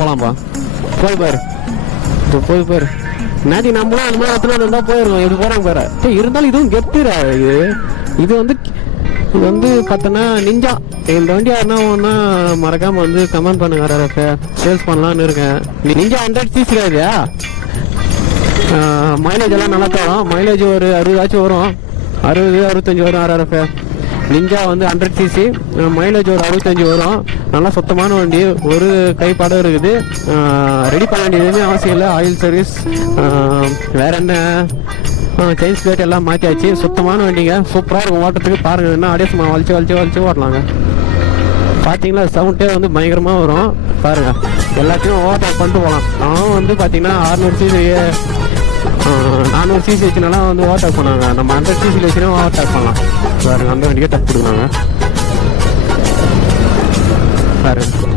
போலாம்ப்பா. போய் பாரு, போய் பாரு. நேற்று நம்மளும் அந்த மாதிரி எத்தனை இருந்தால் போயிருக்கோம். எப்படி போகிறாங்க பாரு. இருந்தாலும் இதுவும் கெத்துரா. இது வந்து பார்த்தோன்னா நிஞ்சா. இந்த வண்டி யாருன்னா ஒன்றா மறக்காமல் வந்து கமெண்ட் பண்ணுங்க. சேல்ஸ் பண்ணலான்னு இருக்கேன். நிஞ்சா 100cc இல்லையா? மைலேஜ் எல்லாம் நல்லா தரும். மைலேஜ் ஒரு 60 வரும், 60-65 வரும். RRF நிஞ்சா வந்து 100cc, மைலேஜ் ஒரு 65 வரும். நல்லா சுத்தமான வண்டி, ஒரு கைப்பாடம் இருக்குது. ரெடி பண்ண வேண்டியது எதுவுமே அவசியம் இல்லை. ஆயில் சர்வீஸ் வேற என்ன, செயின் ஸ்பேட் எல்லாம் மாற்றியாச்சு. சுத்தமான வண்டிங்க, சூப்பராக இருக்கும் ஓட்டுறதுக்கு. பாருங்கள், என்ன அப்படியே சும்மா வலிச்சு ஓட்டலாங்க. பார்த்தீங்களா சவுண்டே வந்து பயங்கரமாக வரும். பாருங்கள், எல்லாத்தையும் ஓவர் பண்ணிட்டு போகலாம். அவன் வந்து பார்த்தீங்கன்னா 600cc 400cc வச்சுனாலாம் வந்து ஓவர் பண்ணாங்க. நம்ம 100cc வச்சுனா ஓவர் பண்ணலாம். பாருங்கள், அந்த வண்டிக்கே டக் கொடுக்குறாங்க. பாருங்கள்.